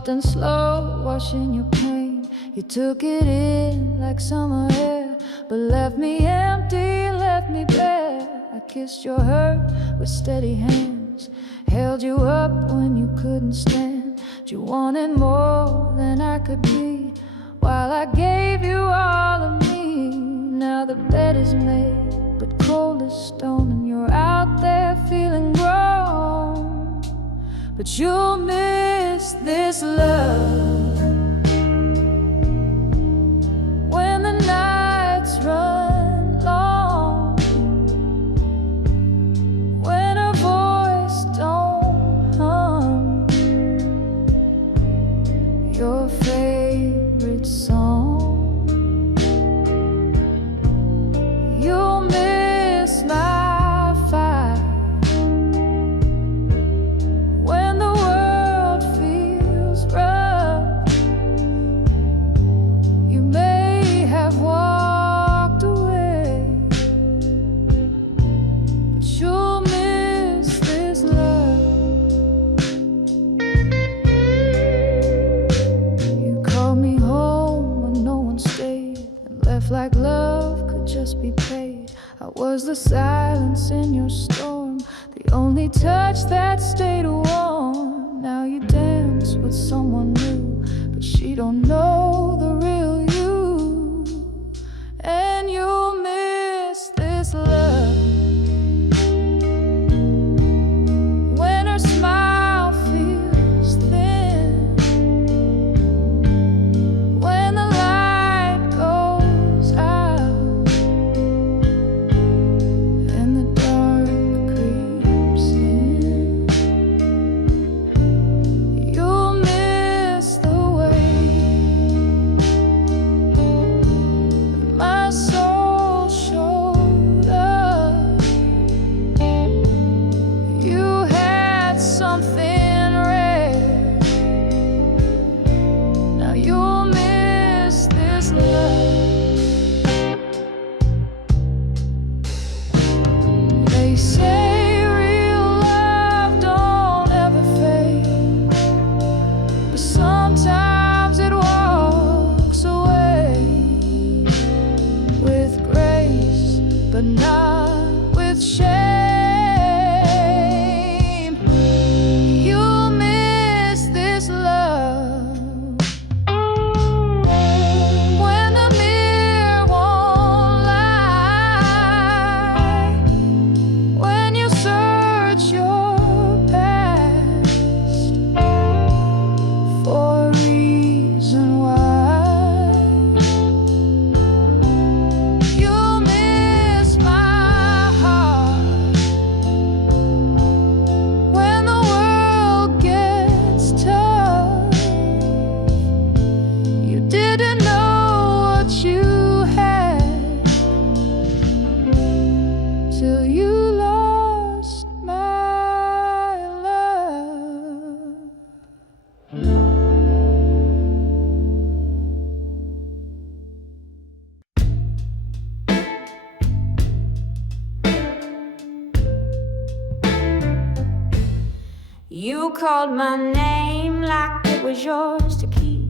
soft and slow, washing your pain. You took it in like summer air, but left me empty, left me bare. I kissed your hurt with steady hands, held you up when you couldn't stand. You wanted more than I could be, while I gave you all of me. Now the bed is made, but cold as stone, and you're out there feeling grown. But you'll miss this love when the nights run long, when a voice don't hum your favorite song. You'll miss my fire when the world feels rough. You may have walked away, but you'll miss this love. You called me home when no one stayed, and left like love could just be paid. I was the silence in your storm, the only touch that stayed warm. Now you dance with someone new, but she don't know the real you. And you'll miss this love when her smile feels thin, when the light goes out and the dark creeps in. You'll miss the way that my soul showed up. You had something rare. Now you'll miss this love. They say real love don't ever fade, but sometimes it walks away with grace, but not with shame. You'll miss this love when the mirror won't lie, when you search your past for a reason why. You'll miss my heart when the world gets tough. You didn't know what you had till you lost my love. You called my name like it was yours to keep.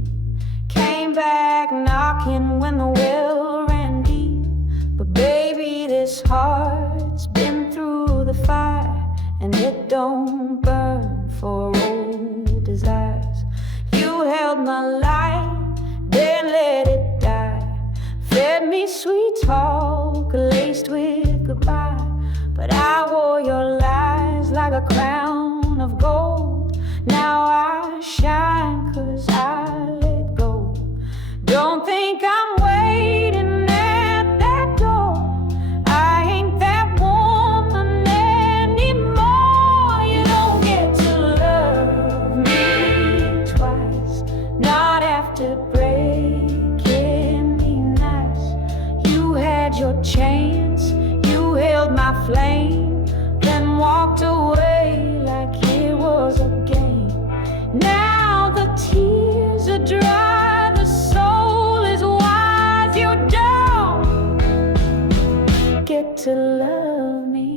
Came back knocking when the well ran deep. But baby, this heart's been through the fire, and it don't burn for old desires. You held my light, then let it die. Fed me sweet talk laced with goodbye, but I wore your lies like a crown of gold. Now I shine 'cause I let go. Don't think I'm waiting at that door. I ain't that woman anymore. You don't get to love me twice, not after breaking me nice. You had your chance, you held my flame, then walked away like it was a game. Now the tears are dry, the soul is wise. You don't get to love me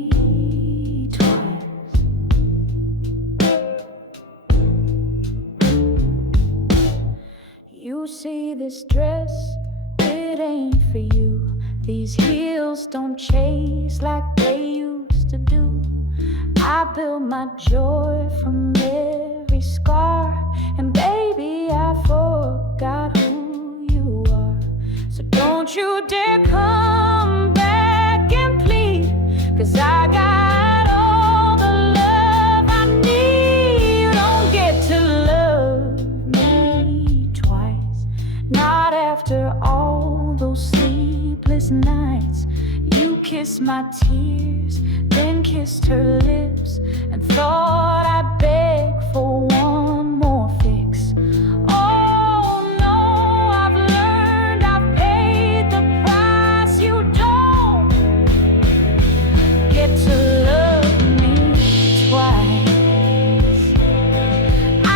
twice. You see this dress, it ain't for you. These heels don't chase like they used to do. I built my joy from every scar, and baby, I forgot who you are. So don't you dare come back and plead, 'cause I got all the love I need. You don't get to love me twice, not after all those sleepless nights. You kissed my tears, then kissed her lips, and thought I'd beg for one more fix. Oh no, I've learned, I've paid the price. You don't get to love me twice.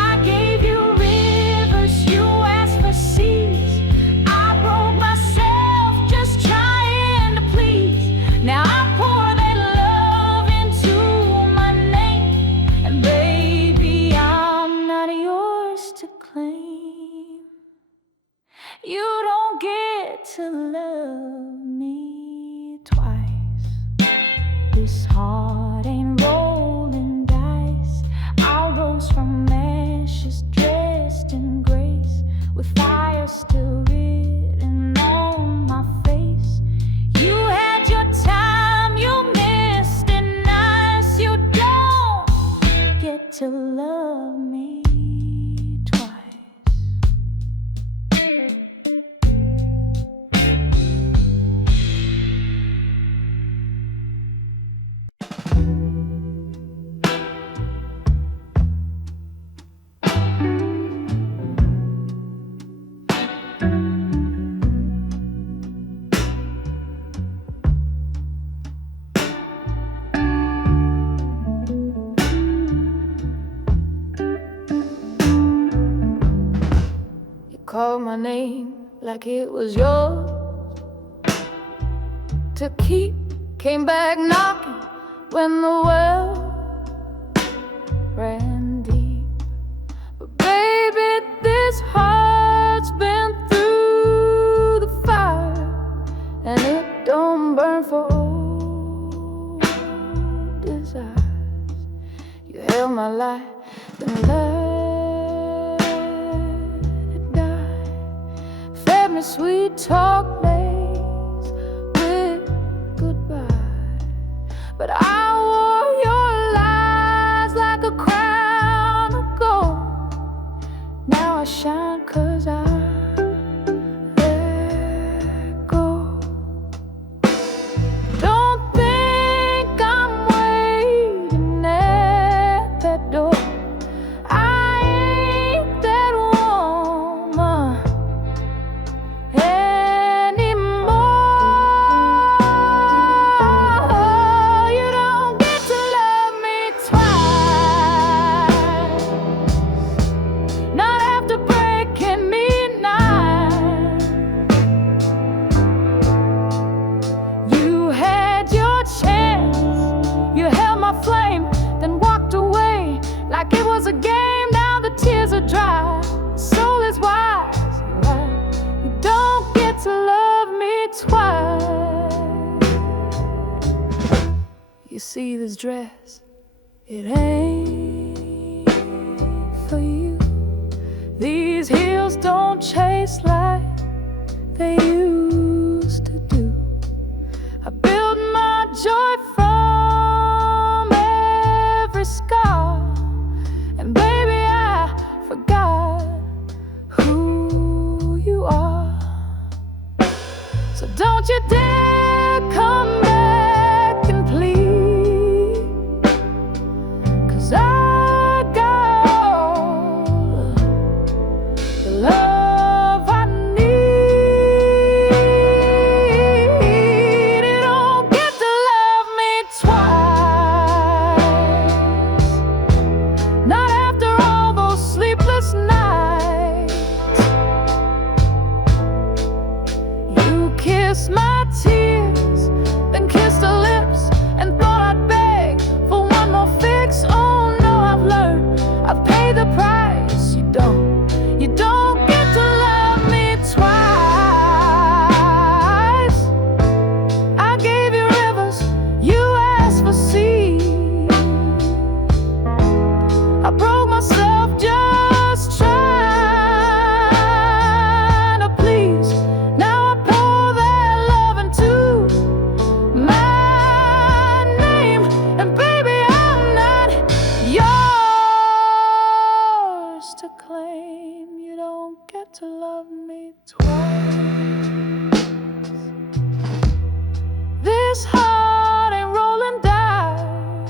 I gave you rivers, you asked for seas. I broke myself just trying to please. Now I pour that love into my name, and baby, I'm not yours to claim. You don't get to love me twice. This heart ain't rolling dice. I rose from ashes, dressed in grace, with fire still written on my face. You had your time, you missed it nice. You don't get to love me twice. Called my name like it was yours to keep. Came back knocking when the well ran deep. But baby, this heart's been through the fire, and it don't burn for old desires. You held my life, then let it die. Fed me sweet talk laced with goodbye, but I wore your lies like a crown of gold. Now I shine 'cause I let go. Don't think I'm waiting at that door. I ain't that woman anymore. You don't get to love me twice, not after breaking me nice. You had your chance, you held my flame, then walked away like it was a game. Now the tears are dry, the soul is wise and right. You don't get to love me twice. You see this dress, it ain't for you. These heels don't chase like they used to do. I built my joy from every scar, and baby, I forgot who you are. So don't you dare come back and plead, 'cause I got all the love I need. You don't get to love me twice, not after all those sleepless nights. You kissed my tears, then kissed her lips, and thought I'd beg for one more fix. Oh no, I've learned, I've paid the price. You don't get to love me twice. This heart ain't rolling dice.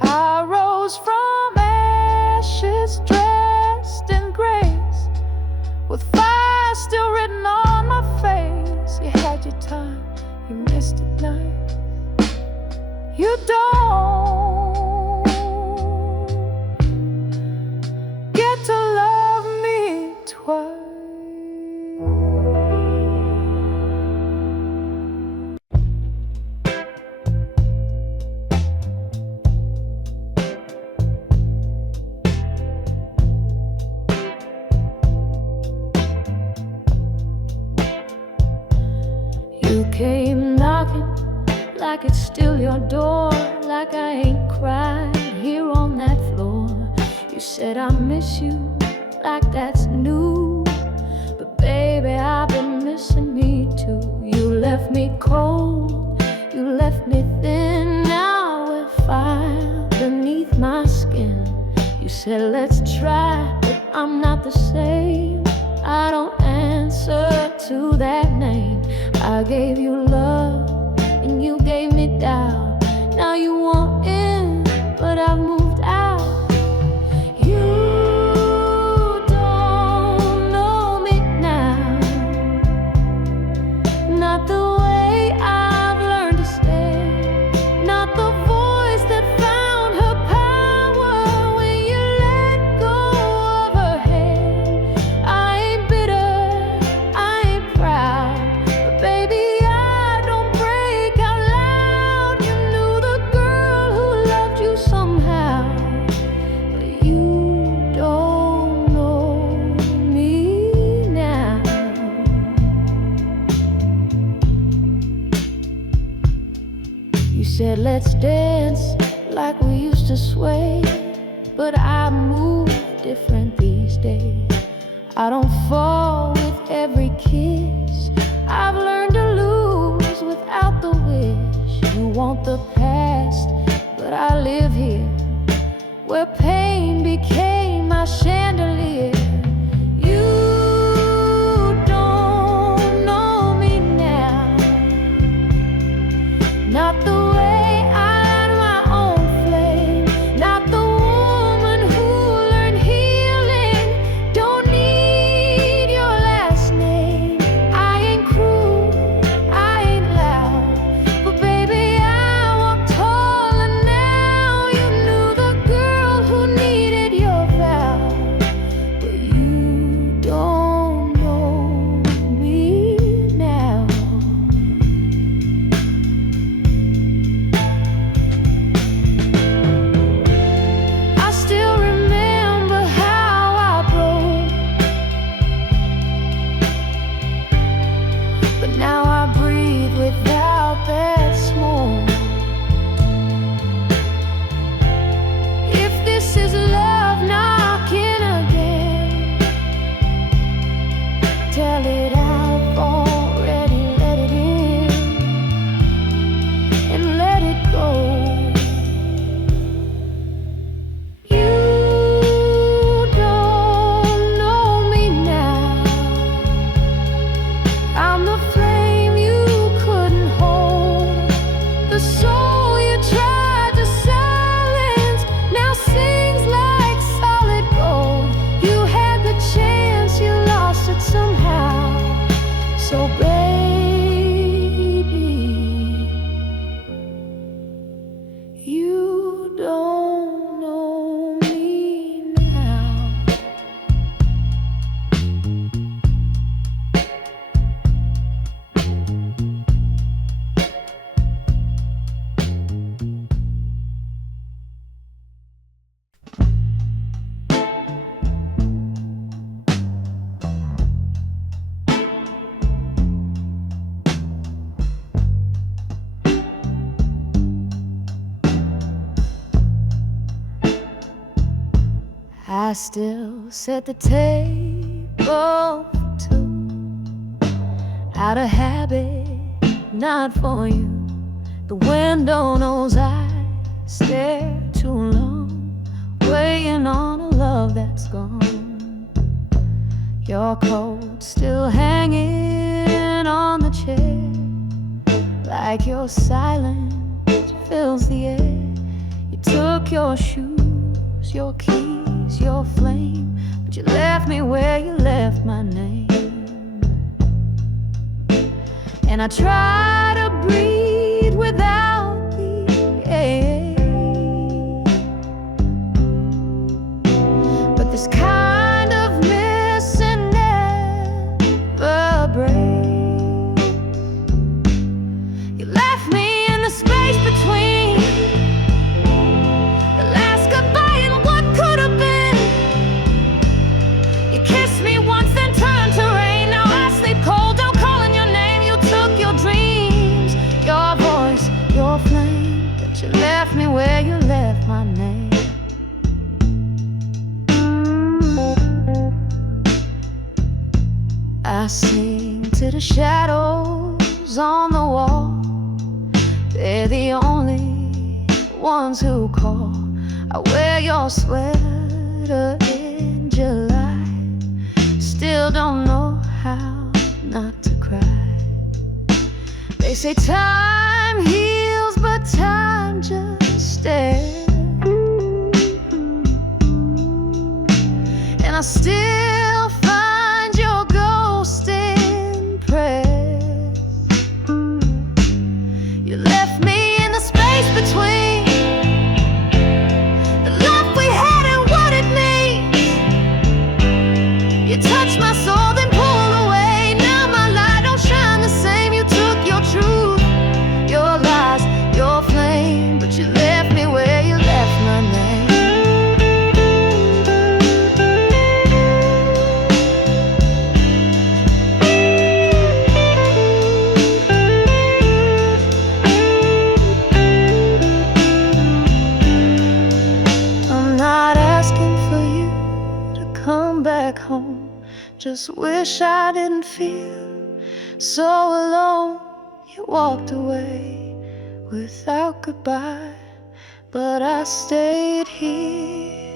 I rose from ashes dressed in grace, with fire still written on my face. You had your time, you missed it now. You don't get to love me twice. You came knocking like it's still your door, like I ain't cried here on that floor. You said I miss you, like that's new, but baby, I've been missing me too. You left me cold, you left me thin, now we're fire beneath my skin. You said let's try, but I'm not the same. I don't answer to that name. I gave you love and you gave me doubt. Now you want in, but I've moved out. You don't know me now, not the way I've learned to stay, not the voice that found her power when you let go of her hand. I ain't bitter, I ain't proud, but baby, said let's dance like we used to sway, but I move different these days. I don't fall with every kiss. I've learned to lose without the wish. You want the past, but I live here where pain became my chandelier. You don't know me now, not the I still set the table for two, out of habit, not for you. The window knows I stare too long, waiting on a love that's gone. Your coat still hanging on the chair, like your silence fills the air. You took your shoes, your keys, your flame, but you left me where you left my name. And I try to breathe without the air, but this kind of missing never breaks. You left me in the space between the last goodbye and what could have been. You kissed me once then turned to rain. Now I sleep cold, don't calling your name. You took your dreams, your voice, your flame, but you left me where you left my name. I sing to the shadows on the wall. They're the only ones who call. I wear your sweater in July. Still don't know how not to cry. They say time heals, but time just stares. And I still find your ghost impressed. You left me in the space between the love we had and what it means. You touched my soul, then pulled away. Now my light don't shine the same. You took your truth, your lies, your flame, but you left me where you left my name. I'm not asking for you to come back home. Just wish I didn't feel so alone. You walked away without goodbye, but I stayed here,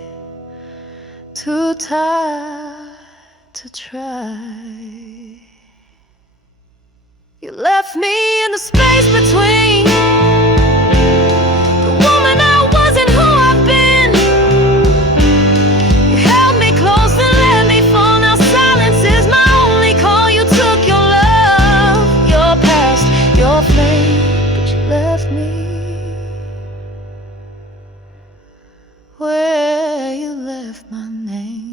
too tired to try. You left me in the space between the woman I was and who I've been. You held me close and let me fall. Now silence is my only call. You took your love, your past, your flame, but you left me where you left my name.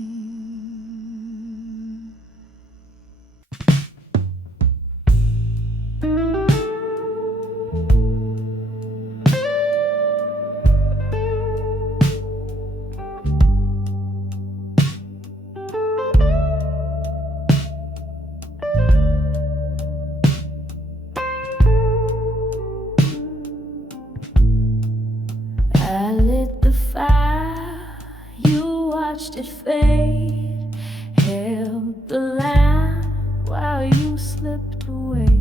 I lit the fire, you watched it fade, held the lamp while you slipped away.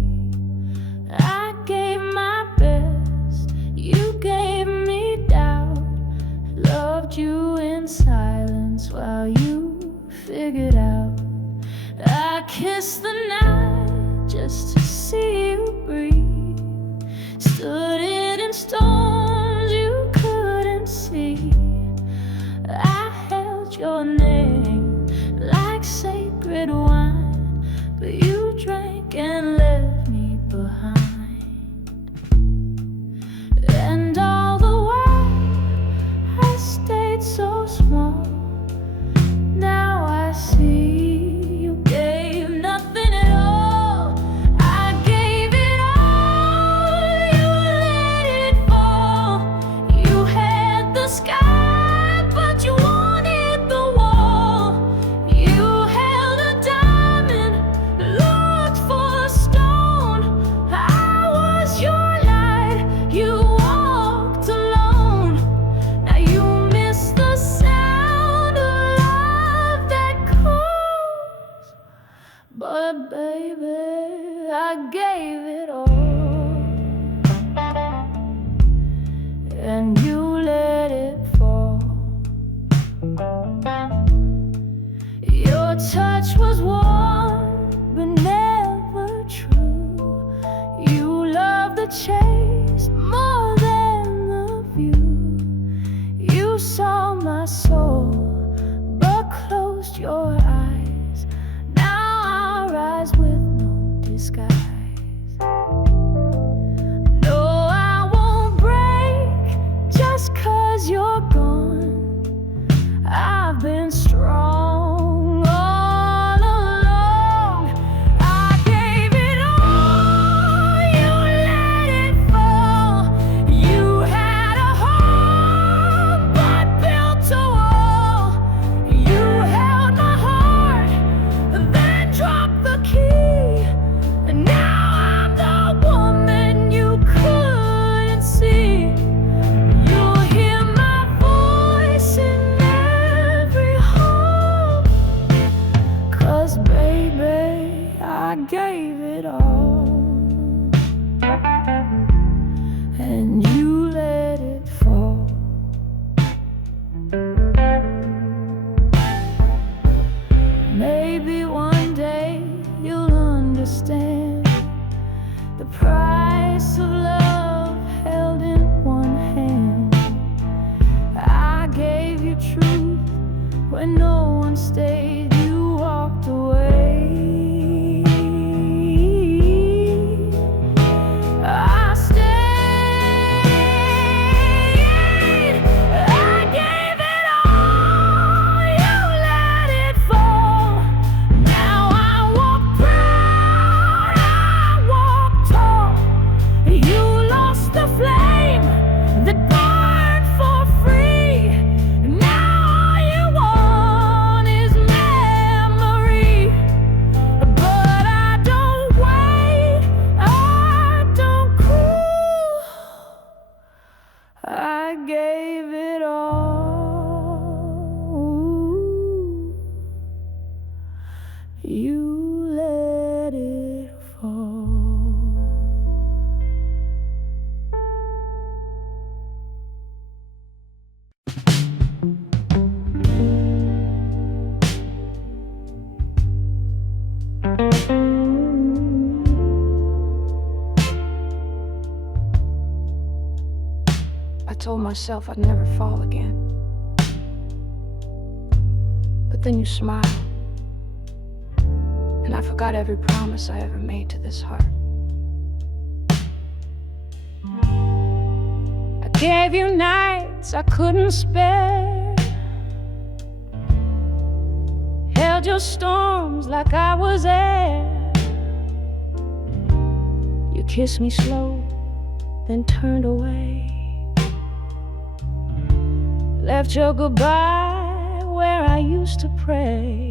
I gave my best, you gave me doubt, loved you in silence while you figured out. I kissed the night just to see you breathe, stood it in storms you couldn't see. I held your name like sacred wine, but you drank and left me behind. And all the while I stayed so small. Now I see you gave nothing at all. I gave it all, you let it fall. You had the sky, but you wanted the wall. You held a diamond, looked for a stone. I was your light, you walked alone. Now you miss the sound of love that calls. But baby, I gave it all, and you let it fall. Your touch was warm, but never true. You loved the chase more than the view. You saw my soul, but closed your eyes. Now I rise with no disguise. No, I won't break just 'cause you're gone. I've been strong all along. I gave it all, you let it fall. You had a heart, but built a wall. You held my heart, then dropped the key. And now I'm the woman you couldn't see. You'll hear my voice in every home. 'Cause baby, I gave it all, and you let it fall. Maybe one day you'll understand the price of love held in one hand. I gave you truth when no one stayed. You walked away. I stayed. I gave it all. You let it fall. Now I walk proud. I walk tall. You lost the flame that burned for free. Now all you want is memory. But I don't wait, I don't cool. I gave it all. You let it fall. I told myself I'd never fall again. But then you smiled, and I forgot every promise I ever made to this heart. I gave you nights I couldn't spare, held your storms like I was air. You kissed me slow, then turned away, left your goodbye where I used to pray.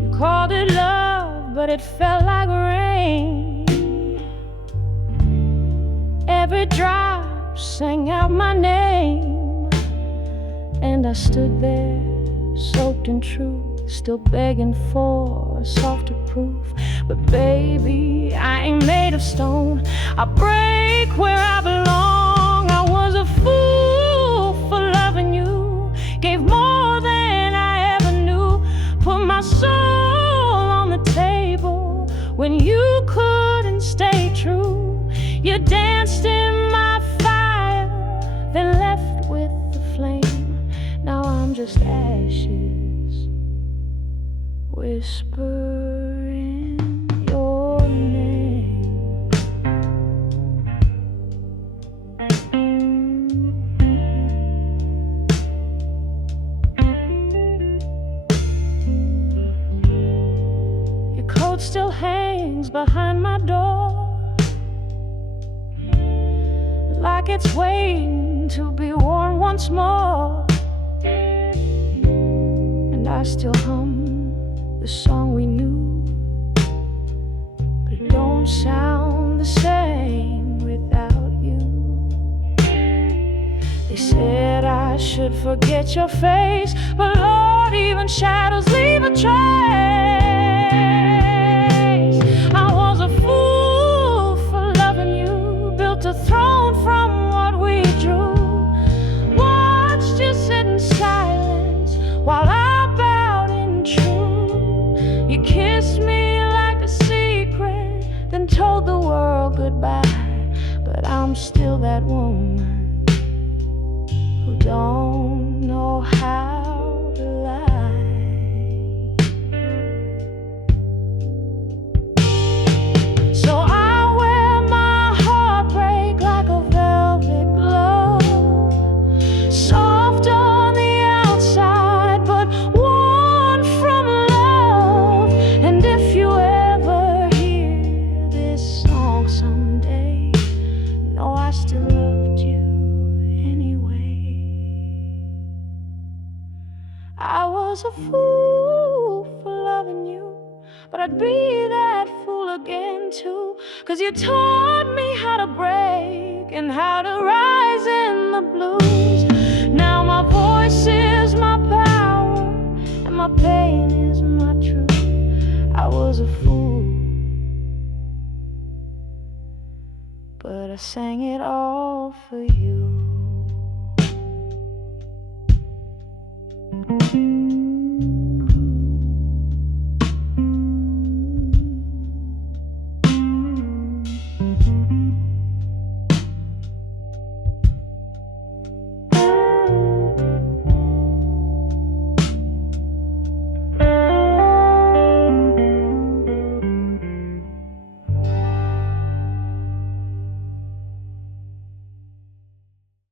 You called it love, but it felt like rain. Every drop sang out my name, and I stood there, soaked in truth, still begging for a softer proof. But baby, I ain't made of stone. I break where I belong. I was a fool for loving you, gave more than I ever knew, put my soul on the table when you couldn't stay true. You danced in my fire, then left with the flame. Now I'm just ashes, whispering your name. Your coat still hangs behind my door, like it's waiting to be worn once more. And I still hum the song we knew, but it don't sound the same without you. They said I should forget your face, but Lord, even shadows leave a trace. I was a fool for loving you, built a throne from what we drew, watched you sit in silence while I bow goodbye, but I'm still that woman who don't know how to lie. So I wear my heartbreak like a velvet glove, soft on the outside but worn from love. And if you ever hear this song someday, know I still loved you anyway. I was a fool for loving you, but I'd be that fool again too, 'cause you taught me how to break and how to rise in the blues. Now my voice is my power and my pain is my truth. I was a fool, but I sang it all for you.